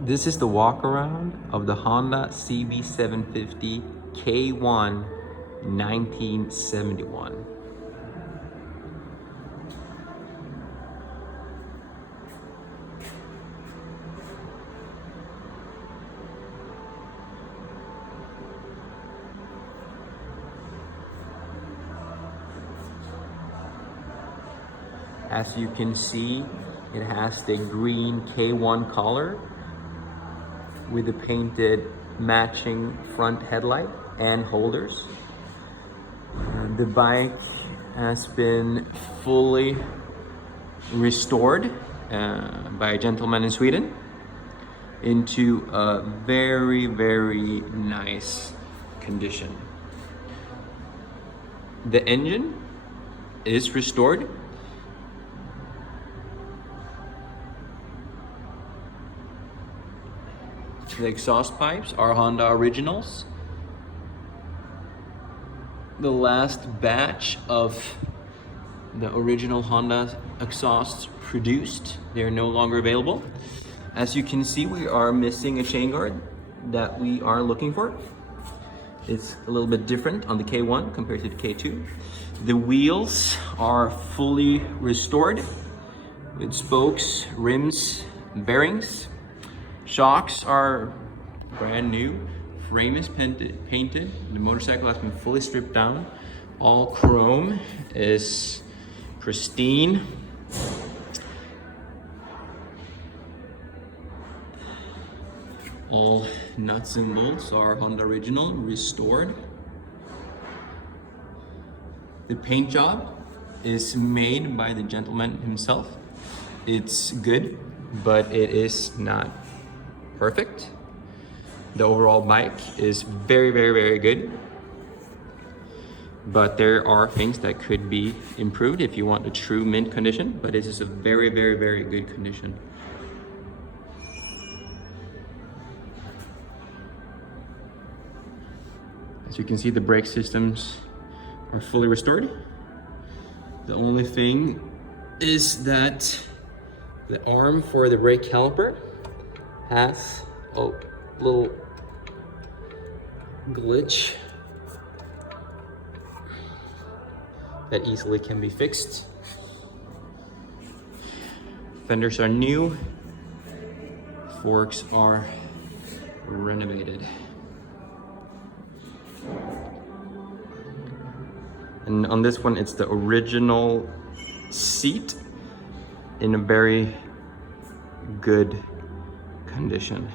This is the walk around of the Honda CB750 K1 1971. As you can see, it has the green K1 color with the painted matching front headlight and holders. The bike has been fully restored by a gentleman in Sweden into a very, very nice condition. The engine is restored. The exhaust pipes are Honda originals. The last batch of the original Honda exhausts produced, they're no longer available. As you can see, we are missing a chain guard that we are looking for. It's a little bit different on the K1 compared to the K2. The wheels are fully restored with spokes, rims, bearings. Shocks are brand new. Frame is painted. The motorcycle has been fully stripped down. All chrome is pristine. All nuts and bolts are Honda original, restored. The paint job is made by the gentleman himself. It's good, but it is not perfect. The overall bike is very, very, very good, but there are things that could be improved if you want a true mint condition, but this is a very, very, very good condition. As you can see, the brake systems are fully restored. The only thing is that the arm for the brake caliper has a little glitch that easily can be fixed. Fenders are new, forks are renovated. And on this one, it's the original seat in a very good condition.